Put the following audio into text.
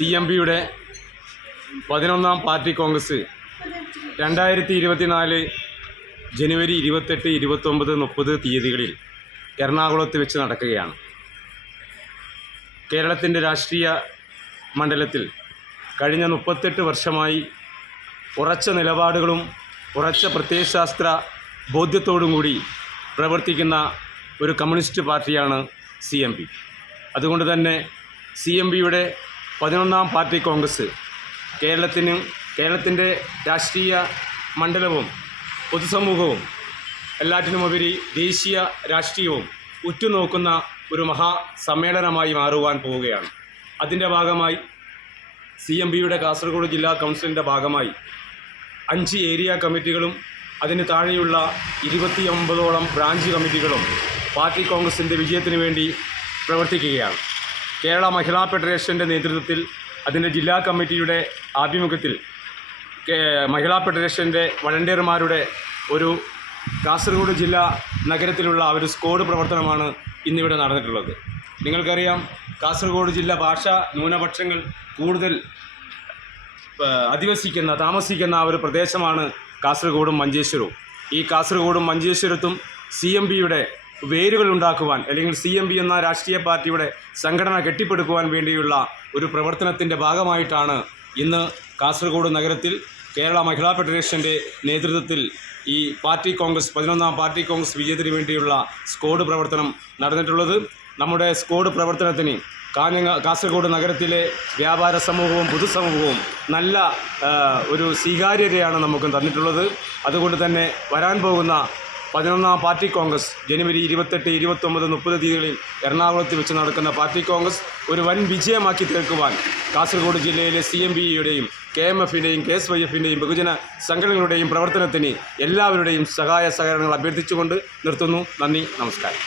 C M പിയുടെ പതിനൊന്നാം party Congress രണ്ടായിരത്തി ഇരുപത്തിനാല് ജനുവരി ഇരുപത്തെട്ട് ഇരുപത്തൊമ്പത് മുപ്പത് തീയതികളിൽ എറണാകുളത്ത് വെച്ച് നടക്കുകയാണ്. കേരളത്തിന്റെ രാഷ്ട്രീയ മണ്ഡലത്തിൽ കഴിഞ്ഞ മുപ്പത്തെട്ട് വർഷമായി ഉറച്ച നിലപാടുകളും ഉറച്ച പ്രത്യയശാസ്ത്ര ബോധ്യത്തോടും കൂടി പ്രവർത്തിക്കുന്ന ഒരു കമ്മ്യൂണിസ്റ്റ് പാർട്ടിയാണ് സി എം പി അതുകൊണ്ട് തന്നെ സി എം പിയുടെ പതിനൊന്നാം പാർട്ടി കോൺഗ്രസ്. കേരളത്തിനും കേരളത്തിന്റെ രാഷ്ട്രീയ മണ്ഡലവും പൊതുസമൂഹവും എല്ലാറ്റിനുമുപരി ദേശീയ രാഷ്ട്രീയവും ഉറ്റുനോക്കുന്ന ഒരു മഹാസമ്മേളനമായി മാറുവാൻ പോവുകയാണ്. അതിന്റെ ഭാഗമായി സി എം ബിയുടെ കാസർഗോഡ് ജില്ലാ കൗൺസിലിന്റെ ഭാഗമായി അഞ്ച് ഏരിയ കമ്മിറ്റികളും അതിന് താഴെയുള്ള ഇരുപത്തിയൊമ്പതോളം ബ്രാഞ്ച് കമ്മിറ്റികളും പാർട്ടി കോൺഗ്രസിന്റെ വിജയത്തിന് വേണ്ടി പ്രവർത്തിക്കുകയാണ്. കേരള മഹിളാ ഫെഡറേഷന്റെ നേതൃത്വത്തിൽ അതിന്റെ ജില്ലാ കമ്മിറ്റിയുടെ ആഭിമുഖ്യത്തിൽ മഹിളാ ഫെഡറേഷന്റെ വളണ്ടിയർമാരുടെ ഒരു കാസർഗോഡ് ജില്ല നഗരത്തിലുള്ള ഒരു സ്കോഡ് പ്രവർത്തനമാണ് ഇന്നിവിടെ നടന്നിട്ടുള്ളത്. നിങ്ങൾക്കറിയാം കാസർഗോഡ് ജില്ല ഭാഷ ന്യൂനപക്ഷങ്ങൾ കൂടുതൽ അധിവസിക്കുന്ന താമസിക്കുന്ന ഒരു പ്രദേശമാണ് കാസർഗോഡും മഞ്ചേശ്വരവും. ഈ കാസർഗോഡും മഞ്ചേശ്വരത്തും സി എം പിയുടെ വേരുകൾ ഉണ്ടാക്കുവാൻ അല്ലെങ്കിൽ സി എം പി എന്ന രാഷ്ട്രീയ പാർട്ടിയുടെ സംഘടന കെട്ടിപ്പടുക്കുവാൻ വേണ്ടിയുള്ള ഒരു പ്രവർത്തനത്തിന്റെ ഭാഗമായിട്ടാണ് ഇന്ന് കാസർഗോഡ് നഗരത്തിൽ കേരള മഹിളാ ഫെഡറേഷന്റെ നേതൃത്വത്തിൽ ഈ പാർട്ടി കോൺഗ്രസ് പതിനൊന്നാം പാർട്ടി കോൺഗ്രസ് വിജയത്തിന് വേണ്ടിയുള്ള സ്കോഡ് പ്രവർത്തനം നടന്നിട്ടുള്ളത്. നമ്മുടെ സ്കോഡ് പ്രവർത്തനത്തിന് കാഞ്ഞങ്ങ കാസർഗോഡ് നഗരത്തിലെ വ്യാപാര സമൂഹവും പൊതുസമൂഹവും നല്ല ഒരു സ്വീകാര്യതയാണ് നമുക്ക് തന്നിട്ടുള്ളത്. അതുകൊണ്ട് തന്നെ വരാൻ പോകുന്ന പതിനൊന്നാം പാർട്ടി കോൺഗ്രസ്. ജനുവരി ഇരുപത്തെട്ട് ഇരുപത്തൊമ്പത് മുപ്പത് തീയതികളിൽ എറണാകുളത്ത് വെച്ച് നടക്കുന്ന പാർട്ടി കോൺഗ്രസ് ഒരു വൻ വിജയമാക്കി തീർക്കുവാൻ കാസർഗോഡ് ജില്ലയിലെ സി എം ബിയുടെയും കെ എം എഫിന്റെയും കെ എസ് വൈ എഫിന്റെയും ബഹുജന സംഘടനകളുടെയും പ്രവർത്തനത്തിന് എല്ലാവരുടെയും സഹായ സഹകരണങ്ങൾ അഭ്യർത്ഥിച്ചുകൊണ്ട് നിർത്തുന്നു. നന്ദി നമസ്കാരം.